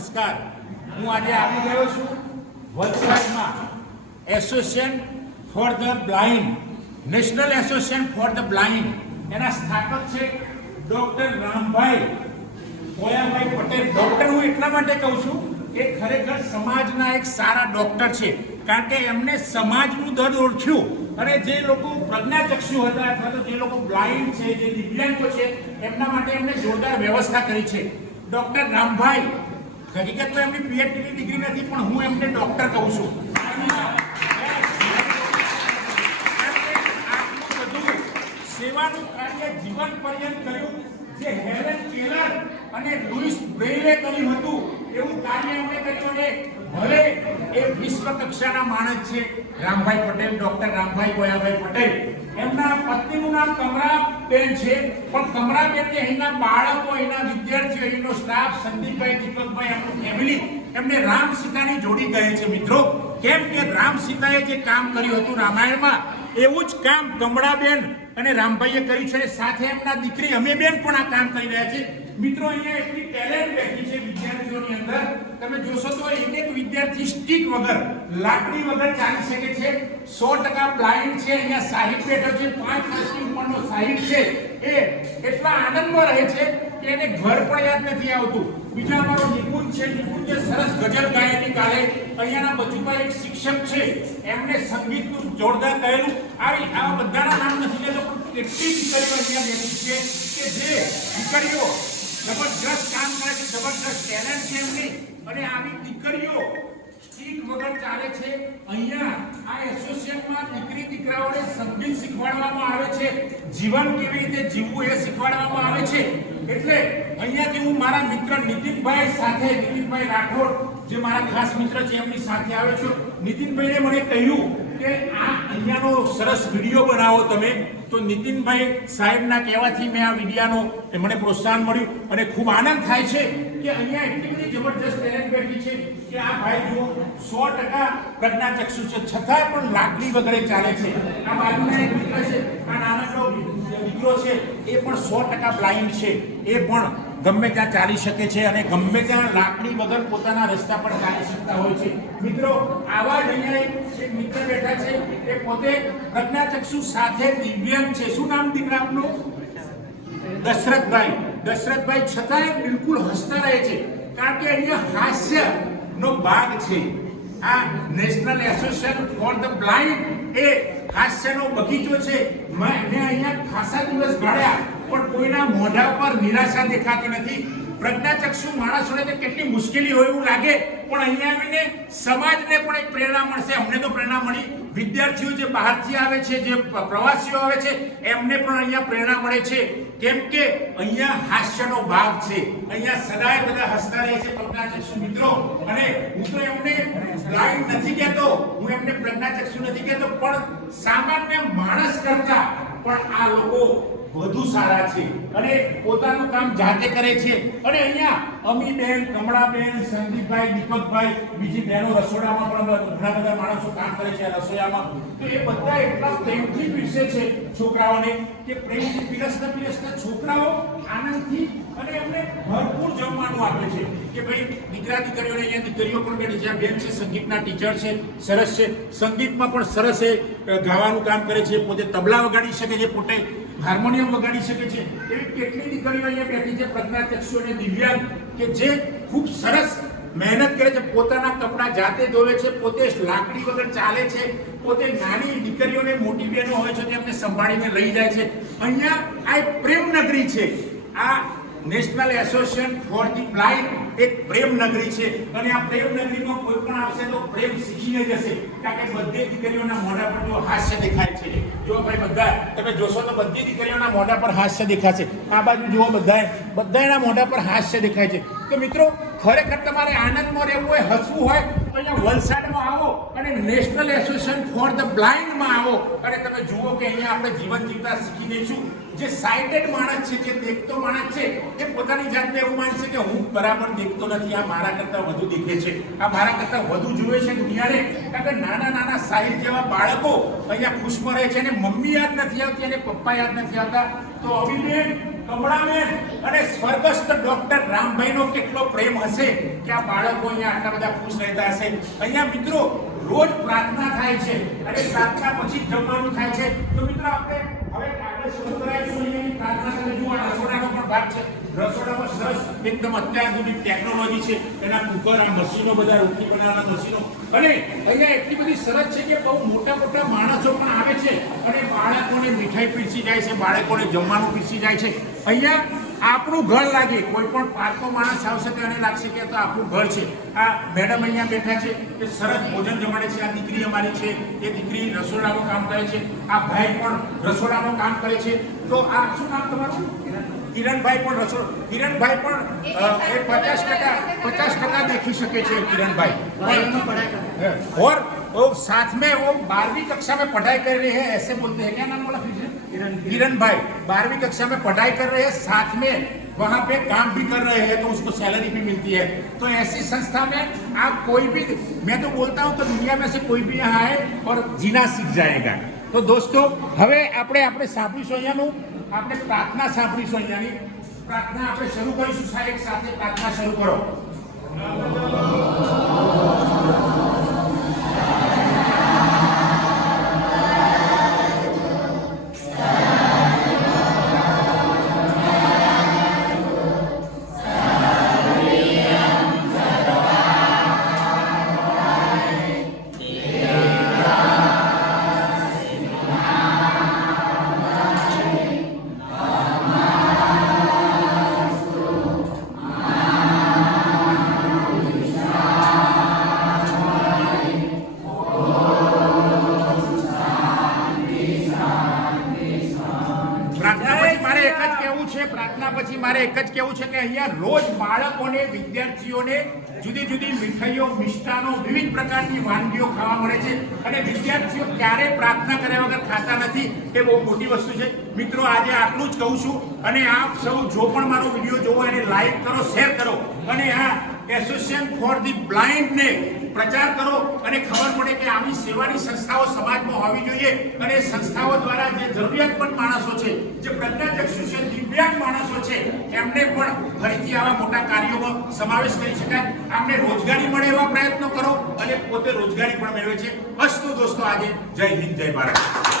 નમસ્કાર. હું આજે આવી ગયો છું વલસાડમાં association for the blind, national association for the blind. એના સ્થાપક છે ડોક્ટર રામભાઈ કોયાભાઈ પટેલ. ડોક્ટર હું એટલા માટે કહું છું કે ખરેખર સમાજના એક સારા ડોક્ટર છે, કારણ કે એમને સમાજનું દર્દ ઓળખ્યું અને જે લોકો પ્રજ્ઞાચક્ષુ હતા અથવા તો જે લોકો બ્લાઇન્ડ છે, જે દિવ્યાંગો છે, એમના માટે એમને જોરદાર વ્યવસ્થા કરી છે. ડોક્ટર રામભાઈ, હકીકત તો એમની પીએચડીની ડિગ્રી નથી, પણ હું એમને ડોક્ટર કહું છું. સેવાનું કાર્ય જીવન પર્યંત કર્યું, જે હેલેન કેલર અને લુઈસ બ્રેઇલે કર્યું હતું એવું કાર્ય એમણે કર્યું. અને ભલે એ વિશ્વ કક્ષાના માણસ છે રામભાઈ પટેલ, ડોક્ટર રામભાઈ કોયાભાઈ પટેલ. એમના પત્નીનું નામ કમરાબેન છે, પણ કમરાબેનને અહીંના બાળકો, અહીંના વિદ્યાર્થીઓ, અહીંનો સ્ટાફ, સંદીપભાઈ, દીપકભાઈ, એમનું ફેમિલી એમને રામ સીતાની જોડી કહે છે. મિત્રો, કેમ કે રામ સીતાએ જે કામ કર્યું હતું રામાયણમાં, એવું જ કામ કમળાબેન અને રામભાઈએ કર્યું છે. સાથે એમના દીકરી અમે બેન પણ આ કામ કરી રહ્યા છે. મિત્રો, અહીંયા એટલી ટેલેન્ટ બેઠી છે વિદ્યાર્થીઓની અંદર. તમે જોશો તો એક વિદ્યાર્થી સ્ટીક વગર, લાકડી વગર ચાલી શકે છે. 100% બ્લાઇન્ડ છે. અહીંયા સાહિબ બેઠો છે, 5 વર્ષની ઉંમરનો સાહિબ છે. એ એટલા આનંદમાં રહે છે કે એને ઘર પણ યાદ નથી આવતું. બીજા અમારો નિપુણ છે, નિપુણ જે સરસ ગઝલ ગાયેલી કાલે. અહીંયાના બચુભાઈ એક શિક્ષક છે, એમને સંગીતનું જોરદાર કહેલું. આવા બધાના નામ નથી લેતો, પણ કેટલી દીકરીઓ અહીંયા બેઠી છે કે જે દીકરીઓ જબરજસ્ત કામ કરે છે, જબરજસ્ત ટેલેન્ટ છે એમની. અને આવી દીકરીઓ સ્ટીક વગર ચાલે છે. અહીંયા આ એસોસિએશનમાં દીકરી દીકરાઓને સંગીત શીખવાડવામાં આવે છે, જીવન કેવી રીતે જીવવું એ શીખવાડવામાં આવે છે. એટલે અહીંયાથી હું મારા મિત્ર નીતિનભાઈ સાથે, નીતિનભાઈ રાઠોડ જે મારા ખાસ મિત્ર છે, એમની સાથે આવ્યો છું. નીતિનભાઈએ મને કહ્યું કે આ અહીંયાનો સરસ વિડીયો બનાવો તમે. તો નીતિનભાઈ સાહેબના કહેવાથી મેં આ વિડીયાનો મને પ્રોત્સાહન મળ્યું અને ખૂબ આનંદ થાય છે કે અહીંયા એટલી બધી જબરજસ્ત ટેલેન્ટ બેઠી છે કે આ ભાઈ જુઓ 100% પ્રજ્ઞાચક્ષુ છે, છતાં પણ લાકડી વગેરે ચાલે છે. આ બાજુના એક મિત્ર છે, આ નાનકડો દીકરો છે, એ પણ 100% બ્લાઇન્ડ છે. એ પણ ગમે ત્યાં ચાલી શકે છે અને ગમે ત્યાં લાકડી વગર પોતાના રસ્તા પર ચાલી શકતા હોય છે. મિત્રો, આવા જ અહીંયા એક મિત્ર બેઠા છે, એ પોતે પ્રજ્ઞાચક્ષુ સાથે દિવ્યાંગ છે. શું નામ દીકરા આપનું? દશરથભાઈ. દશરથભાઈ છતાંય બિલકુલ હસતા રહે છે, કારણ કે અહીંયા હાસ્યનો ભાગ છે. આ national association for the blind એ હાસ્યનો બગીચો છે. મેં અહીંયા ખાસા દિવસ ગાળ્યા, પણ કોઈના મોઢા પર નિરાશા દેખાતી નથી. પ્રજ્ઞાચક્ષુ માણસોને તો કેટલી મુશ્કેલી હોય એવું લાગે, પણ અહીંયા આવીને સમાજને પણ એક પ્રેરણા મળશે. અમને તો પ્રેરણા મળી. વિદ્યાર્થીઓ જે બહારથી આવે છે, જે પ્રવાસીઓ આવે છે, એમને પણ અહીંયા પ્રેરણા મળે છે, કેમ કે અહીંયા હાસ્યનો ભાગ છે. અહીંયા સદાય બધા હસતા રહે છે પ્રજ્ઞાચક્ષુ મિત્રો. અને હું તો એમને બ્લાઇન્ડ નથી કહેતો, હું એમને પ્રજ્ઞાચક્ષુ નથી કહેતો, પણ સામાન્ય માણસ કરતા પણ આ લોકો વધુ સારા છે અને પોતાનું કામ જાતે કરે છે. અને અહીંયા અમીબેન, કમળાબેન, સંદીપભાઈ, દીપકભાઈ, બીજી બહેનો રસોડામાં પણ ઘણા બધા માણસો કામ કરે છે રસોડામાં. તો એ બધા એટલા પ્રેમથી પીરસે છે છોકરાઓને કે પ્રેમથી પીરસતા છોકરાઓ આનંદથી અને એમને ભરપૂર જમવાનું આપે છે. કે ભાઈ દીકરા દીકરીઓને, અહીંયા દીકરીઓ પણ બેઠી છે, બેન છે, સંગીતના ટીચર છે, સરસ છે. સંગીતમાં પણ સરસ એ ગાવાનું કામ કરે છે, પોતે તબલા વગાડી શકે છે, પોતે હાર્મોનિયમ વગાડી શકે છે. એવી કેટલી દીકરીઓ અહીંયા બેઠી છે પ્રજ્ઞાચક્ષુ અને દિવ્યાંગ કે જે ખૂબ સરસ મહેનત કરે છે, પોતાના કપડાં જાતે ધોવે છે, પોતે લાકડી વગર ચાલે છે, પોતે નાની દીકરીઓને, મોટી બહેનો હોય છે તેમને સંભાળીને લઈ જાય છે. અહીંયા આ એક પ્રેમ નગરી છે. આ national association for the blind એક પ્રેમ નગરી છે. અને આ પ્રેમ નગરીમાં કોઈ પણ આવશે તો પ્રેમ શીખીને જશે, કારણ કે બધી દીકરીઓના મોઢા પર જો હાસ્ય દેખાય છે. જો ભાઈ બધા તમે જોશો તો બધી દીકરીઓના મોઢા પર હાસ્ય દેખાશે. આ બાજુ જુઓ, બધાના મોઢા પર હાસ્ય દેખાય છે. તો મિત્રો, ખરેખર તમારે આનંદમાં રહેવું હોય, હસવું હોય, તો અહીંયા વલસાડમાં આવો અને નેશનલ એસોસિએશન ફોર ધ બ્લાઇન્ડમાં આવો અને તમે જુઓ કે અહીંયા આપણે જીવન જીવતા શીખી દઈશું. જે સાઇટેડ માણસ છે, જે દેખતો માણસ છે, એ પોતાની જાતને એવું માનશે કે હું બરાબર દેખતો નથી, આ મારા કરતાં વધુ દેખે છે, આ મારા કરતાં વધુ જુએ છે દુનિયાને. કારણ કે નાના નાના સાહિબ જેવા બાળકો અહીંયા ખુશમાં રહે છે અને મમ્મી યાદ નથી આવતી અને પપ્પા યાદ નથી આવતા. તો અભિબેન, કમળાબેન અને સ્વર્ગસ્થ ડોક્ટર રામભાઈનો કેટલો પ્રેમ હશે કે આ બાળકો અહીંયા આટલા બધા ખુશ રહેતા હશે. અહીંયા મિત્રો રોજ પ્રાર્થના થાય છે અને પ્રાર્થના પછી જમવાનું થાય છે. તો મિત્રો આપણે હવે આગળ શરૂ કરાવીશું. અહીંયાની પ્રાર્થના તમે જુઓ, રસોડાનો પણ ભાગ છે. રસોડામાં સરસ એકદમ અત્યાધુનિક ટેકનોલોજી છે. એના કુકર, આ મશીનો, બધા રોટલી બનાવવાના મશીનો, અને અહીંયા એટલી બધી સરસ છે કે બહુ મોટા મોટા માણસો પણ આવે છે અને બાળકોને મીઠાઈ પીરસી જાય છે, બાળકોને જમવાનું પીરસી જાય છે. અહીંયા આપણું ઘર લાગે. કોઈ પણ પારકો માણસ આવશે તો એને લાગશે કે તો આપણું ઘર છે. આ મેડમ અહીંયા બેઠા છે કે સરસ ભોજન જમાડે છે. આ દીકરી અમારી છે, એ દીકરી રસોડાનું કામ કરે છે. આ ભાઈ પણ રસોડાનું કામ કરે છે. તો આ શું નામ તમારું? કિરણભાઈ પણ કિરણભાઈ પણ એ 50% देखी सके छे. किरणभाई और वो साथ में वो 12वीं कक्षा में पढ़ाई कर रहे हैं, ऐसे बोलते हैं. क्या नाम बोला? किरण भाई 12वीं कक्षा में पढ़ाई कर रहे हैं, साथ में वहाँ पे काम भी कर रहे हैं, तो उसको सैलरी भी मिलती है. तो ऐसी संस्था में आप कोई भी, मैं तो बोलता हूँ तो दुनिया में से कोई भी यहाँ आए और जीना सीख जाएगा. तो दोस्तों હવે આપણે સાંભળીશું અહીંયાનું, આપણે પ્રાર્થના સાંભળીશું. અહીંયાની પ્રાર્થના આપણે શરૂ કરીશું. સાહેબ સાથે પ્રાર્થના શરૂ કરો. પ્રાર્થના પછી મારે એક જ કહેવું છે કે અહીંયા રોજ બાળકોને, વિદ્યાર્થીઓને જુદી જુદી મીઠાઈઓ, મિષ્ટાનો, વિવિધ પ્રકારની વાનગીઓ ખાવા મળે છે અને વિદ્યાર્થીઓ ક્યારેય પ્રાર્થના કર્યા વગર ખાતા નથી. એ બહુ મોટી વસ્તુ છે. મિત્રો આજે આટલું જ કહું છું અને આપ સૌ જો પણ મારો વિડીયો જોવો એને લાઈક કરો, શેર કરો અને આ એસોસિએશન ફોર ધી બ્લાઇન્ડને પ્રચાર કરો અને ખબર પડે કે આવી સેવાની સંસ્થાઓ સમાજમાં હોવી જોઈએ અને સંસ્થાઓ દ્વારા જે જરૂરિયાતમંદ માણસો છે, જે પ્રજ્ઞાચક્ષુ છે, દિવ્યાંગ માણસો છે, એમને પણ ફરીથી આવા મોટા કાર્યોમાં સમાવેશ કરી શકાય. આમને રોજગારી મળે એવા પ્રયત્નો કરો અને પોતે રોજગારી પણ મેળવે છે. બસ તો દોસ્તો આજે જય હિન્દ, જય ભારત.